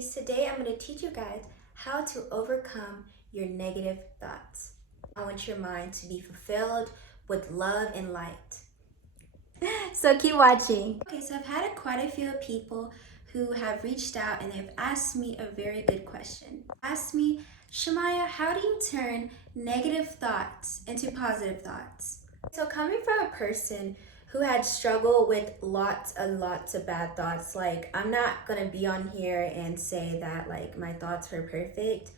beauties. Today I'm going to teach you guys how to overcome your negative thoughts. I want your mind to be fulfilled with love and light. So keep watching. Okay, so I've had quite a few people who have reached out and they've asked me a very good question. Asked me, Sha'Mya, how do you turn negative thoughts into positive thoughts? So coming from a person who had struggled with lots and lots of bad thoughts, like I'm not gonna be on here and say that like my thoughts were perfect.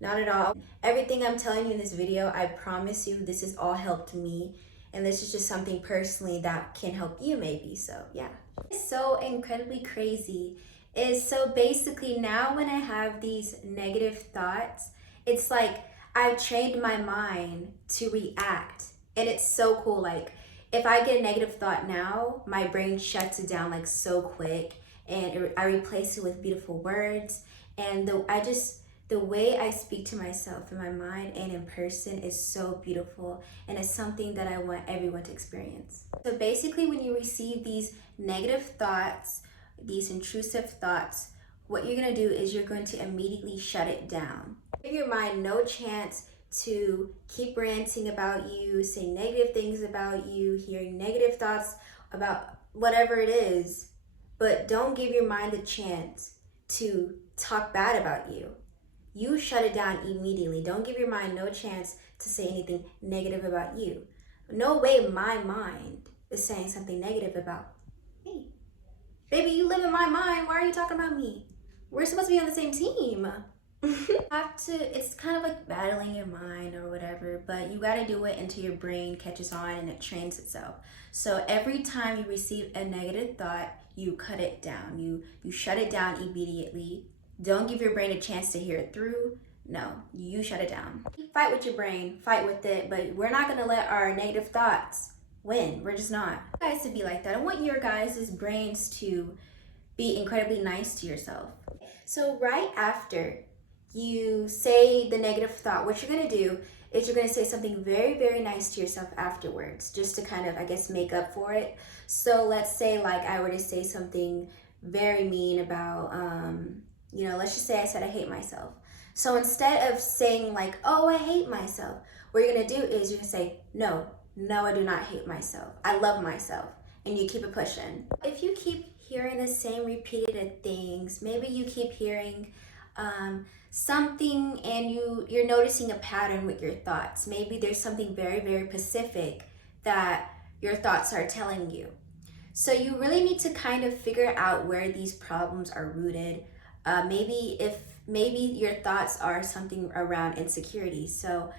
Not at all. Everything I'm telling you in this video, I promise you this has all helped me. And this is just something personally that can help you maybe, so yeah. It's so incredibly crazy is so basically now when I have these negative thoughts, it's like I've trained my mind to react. And it's so cool, like if I get a negative thought now, my brain shuts it down like so quick and I replace it with beautiful words. And the way I speak to myself in my mind and in person is so beautiful, and it's something that I want everyone to experience. So basically when you receive these negative thoughts, these intrusive thoughts, what you're gonna do is you're going to immediately shut it down. Give your mind no chance to keep ranting about you, saying negative things about you, hearing negative thoughts about whatever it is, but don't give your mind the chance to talk bad about you. You shut it down immediately. Don't give your mind no chance to say anything negative about you. No way my mind is saying something negative about me. Baby, you live in my mind. Why are you talking about me? We're supposed to be on the same team. It's kind of like battling your mind or whatever, but you got to do it until your brain catches on and it trains itself. So every time you receive a negative thought, you cut it down. You shut it down immediately. Don't give your brain a chance to hear it through. No, you shut it down. Fight with your brain, fight with it, but we're not gonna let our negative thoughts win. We're just not. You guys to be like that. I want your guys' brains to be incredibly nice to yourself. So right after you say the negative thought, what you're gonna do is you're gonna say something very, very nice to yourself afterwards, just to kind of, I guess, make up for it. So let's say like I were to say something very mean about, let's just say I said I hate myself. So instead of saying like, oh, I hate myself, what you're gonna do is you're gonna say, no, I do not hate myself. I love myself. And you keep it pushing. If you keep hearing the same repeated things, maybe you keep hearing something and you're noticing a pattern with your thoughts. Maybe there's something very, very specific that your thoughts are telling you. So you really need to kind of figure out where these problems are rooted. Maybe your thoughts are something around insecurities. So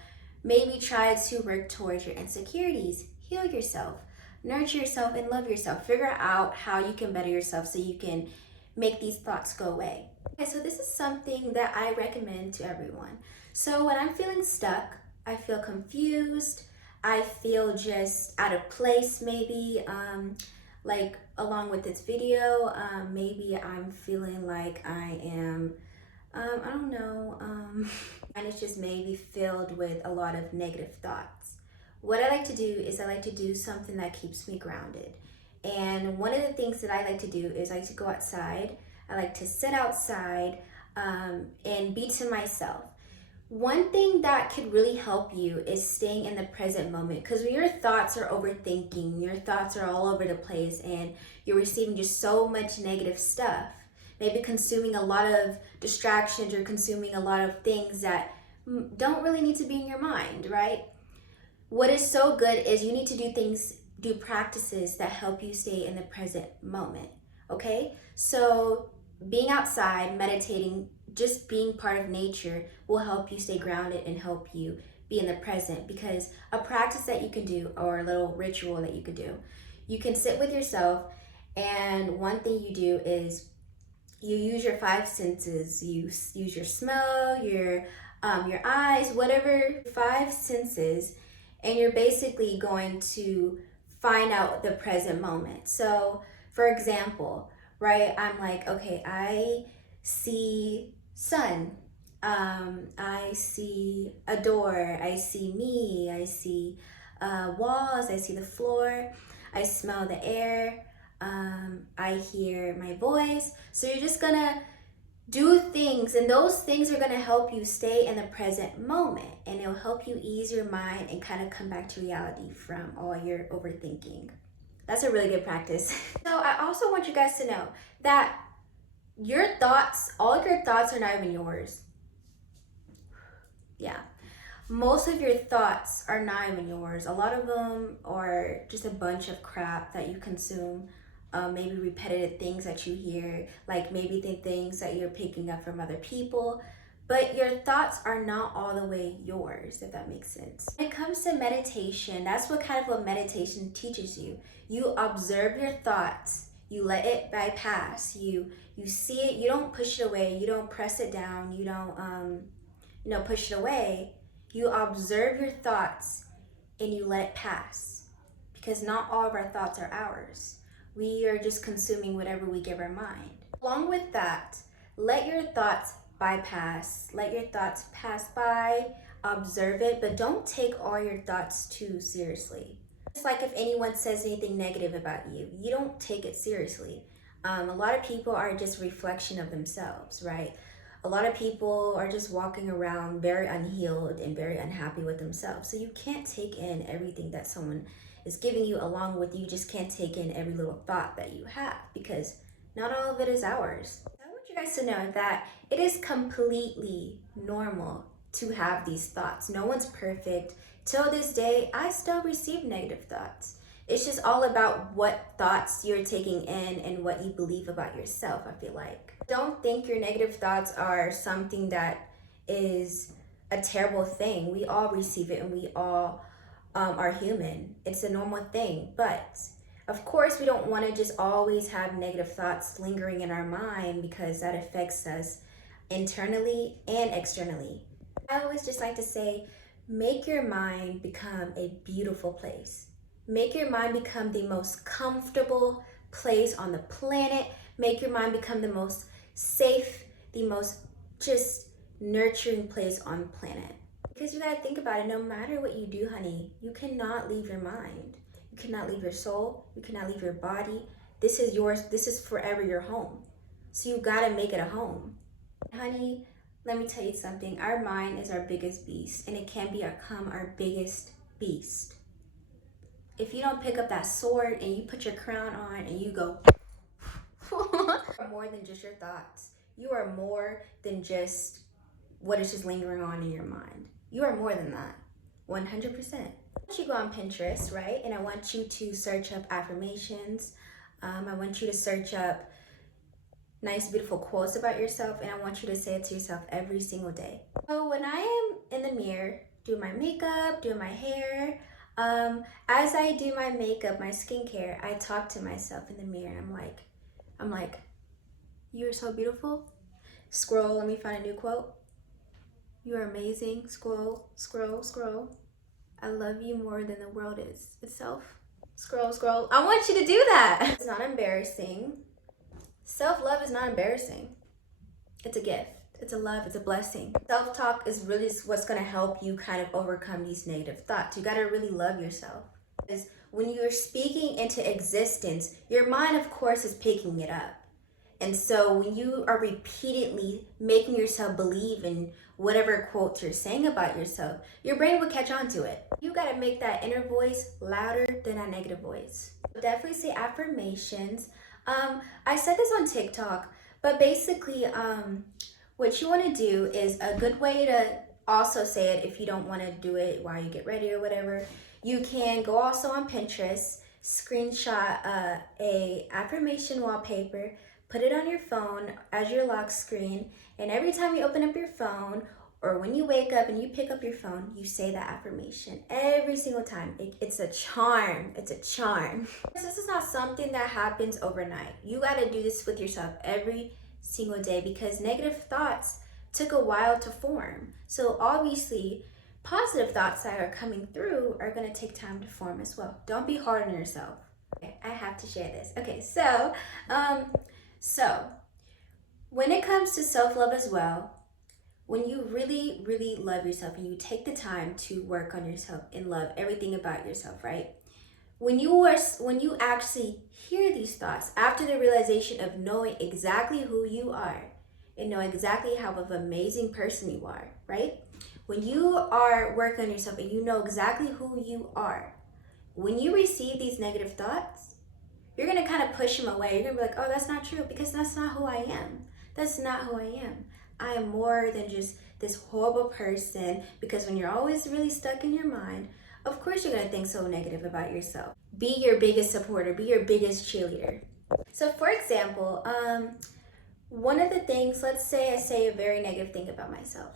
maybe try to work towards your insecurities. Heal yourself, nurture yourself, and love yourself. Figure out how you can better yourself so you can make these thoughts go away. Okay, so this is something that I recommend to everyone. So when I'm feeling stuck, I feel confused, I feel just out of place maybe, like along with this video, maybe I'm feeling like I am, I don't know, and it's just maybe filled with a lot of negative thoughts. What I like to do is I like to do something that keeps me grounded. And one of the things that I like to do is I like to go outside. I like to sit outside and be to myself. One thing that could really help you is staying in the present moment, because when your thoughts are overthinking, your thoughts are all over the place and you're receiving just so much negative stuff, maybe consuming a lot of distractions or consuming a lot of things that don't really need to be in your mind, right? What is so good is you need to do practices that help you stay in the present moment, okay? So being outside, meditating, just being part of nature will help you stay grounded and help you be in the present, because a practice that you can do or a little ritual that you could do, you can sit with yourself, and one thing you do is you use your five senses. You use your smell, your eyes, whatever, five senses, and you're basically going to find out the present moment. So for example, right, I'm like, okay, I see sun, I see a door, I see me, I see walls, I see the floor, I smell the air, I hear my voice. So you're just gonna Do things, and those things are going to help you stay in the present moment, and it'll help you ease your mind and kind of come back to reality from all your overthinking. That's a really good practice. So I also want you guys to know that your thoughts, all your thoughts are not even yours. Yeah. Most of your thoughts are not even yours. A lot of them are just a bunch of crap that you consume. Maybe repetitive things that you hear, like maybe the things that you're picking up from other people. But your thoughts are not all the way yours, if that makes sense. When it comes to meditation, that's what meditation teaches you. You observe your thoughts, you let it bypass, you see it, you don't push it away, you don't press it down, you don't push it away. You observe your thoughts and you let it pass, because not all of our thoughts are ours. We are just consuming whatever we give our mind. Along with that, let your thoughts bypass, let your thoughts pass by, observe it, but don't take all your thoughts too seriously. It's like if anyone says anything negative about you, you don't take it seriously. A lot of people are just a reflection of themselves, right? A lot of people are just walking around very unhealed and very unhappy with themselves. So you can't take in everything that someone is giving you, along with you just can't take in every little thought that you have, because not all of it is ours. I want you guys to know that it is completely normal to have these thoughts. No one's perfect. Till this day, I still receive negative thoughts. It's just all about what thoughts you're taking in and what you believe about yourself, I feel like. Don't think your negative thoughts are something that is a terrible thing. We all receive it, and we all are human. It's a normal thing. But of course, we don't want to just always have negative thoughts lingering in our mind, because that affects us internally and externally. I always just like to say, make your mind become a beautiful place. Make your mind become the most comfortable place on the planet. Make your mind become the most safe, the most just nurturing place on the planet. Because you gotta think about it, no matter what you do, honey, you cannot leave your mind. You cannot leave your soul. You cannot leave your body. This is yours. This is forever your home. So you gotta make it a home. Honey, let me tell you something. Our mind is our biggest beast, and it can become our biggest beast. If you don't pick up that sword and you put your crown on and you go, you are more than just your thoughts. You are more than just what is just lingering on in your mind. You are more than that, 100%. I want you to go on Pinterest, right? And I want you to search up affirmations. I want you to search up nice, beautiful quotes about yourself, and I want you to say it to yourself every single day. So when I am in the mirror, doing my makeup, doing my hair, as I do my makeup, my skincare, I talk to myself in the mirror. I'm like, you are so beautiful. Scroll, let me find a new quote. You are amazing. Scroll, scroll, scroll. I love you more than the world is itself. Scroll, scroll. I want you to do that. It's not embarrassing. Self-love is not embarrassing. It's a gift. It's a love. It's a blessing. Self-talk is really what's going to help you kind of overcome these negative thoughts. You got to really love yourself. Because when you're speaking into existence, your mind, of course, is picking it up. And so when you are repeatedly making yourself believe in whatever quotes you're saying about yourself, your brain will catch on to it. You got to make that inner voice louder than that negative voice. Definitely say affirmations. I said this on TikTok, but basically, what you want to do is a good way to also say it if you don't want to do it while you get ready or whatever. You can go also on Pinterest, screenshot a affirmation wallpaper, put it on your phone as your lock screen, and every time you open up your phone or when you wake up and you pick up your phone, you say that affirmation every single time. It's a charm. It's a charm. This is not something that happens overnight. You got to do this with yourself every single day, because negative thoughts took a while to form. So obviously, positive thoughts that are coming through are going to take time to form as well. Don't be hard on yourself. Okay, I have to share this. Okay, so when it comes to self-love as well, when you really, really love yourself and you take the time to work on yourself and love everything about yourself, right? When you actually hear these thoughts after the realization of knowing exactly who you are, and know exactly how of an amazing person you are, right? When you are working on yourself and you know exactly who you are, when you receive these negative thoughts, you're gonna kind of push them away. You're gonna be like, oh, that's not true, because that's not who I am. That's not who I am. I am more than just this horrible person, because when you're always really stuck in your mind, of course you're gonna think so negative about yourself. Be your biggest supporter, be your biggest cheerleader. So for example, one of the things, let's say I say a very negative thing about myself.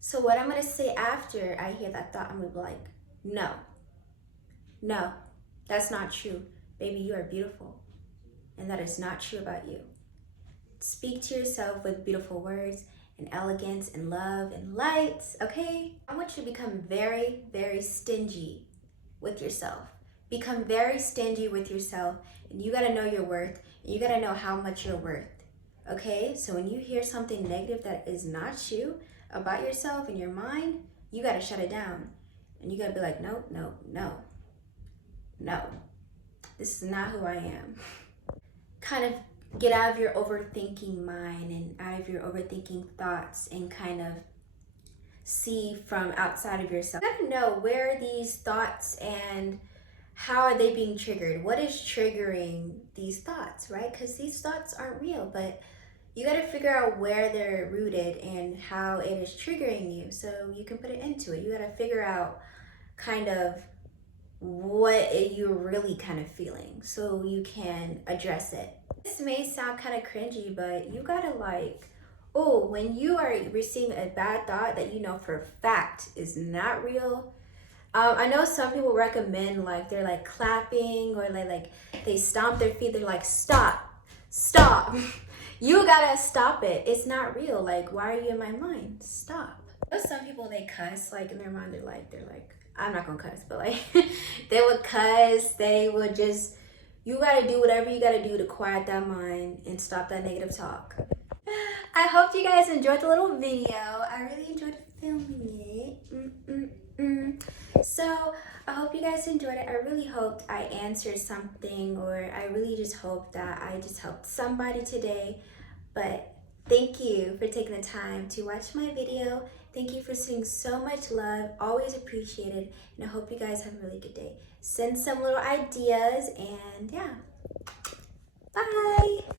So what I'm gonna say after I hear that thought, I'm gonna be like, no, no, that's not true. Baby, you are beautiful. And that is not true about you. Speak to yourself with beautiful words and elegance and love and light, okay? I want you to become very, very stingy with yourself. Become very stingy with yourself, and you gotta know your worth, and you gotta know how much you're worth, okay? So when you hear something negative that is not true about yourself in your mind, you gotta shut it down. And you gotta be like, no, no, no, no. This is not who I am. Kind of get out of your overthinking mind and out of your overthinking thoughts and kind of see from outside of yourself. You gotta know where these thoughts and how are they being triggered? What is triggering these thoughts, right? Because these thoughts aren't real, but you got to figure out where they're rooted and how it is triggering you so you can put it into it. You got to figure out kind of what you're really kind of feeling so you can address it. This may sound kind of cringy, but you got to when you are receiving a bad thought that you know for a fact is not real. I know some people recommend they're like clapping or they stomp their feet. They're like, stop, stop. You gotta stop it. It's not real. Like, why are you in my mind? Stop. I know some people, they cuss in their mind. They're like, I'm not gonna cuss, but they would cuss. They would just, you gotta do whatever you gotta do to quiet that mind and stop that negative talk. I hope you guys enjoyed the little video. I really enjoyed filming it. So I hope you guys enjoyed it. I really hoped I answered something, or I really just hope that I just helped somebody today. But thank you for taking the time to watch my video. Thank you for sending so much love. Always appreciated. And I hope you guys have a really good day. Send some little ideas, and yeah. Bye.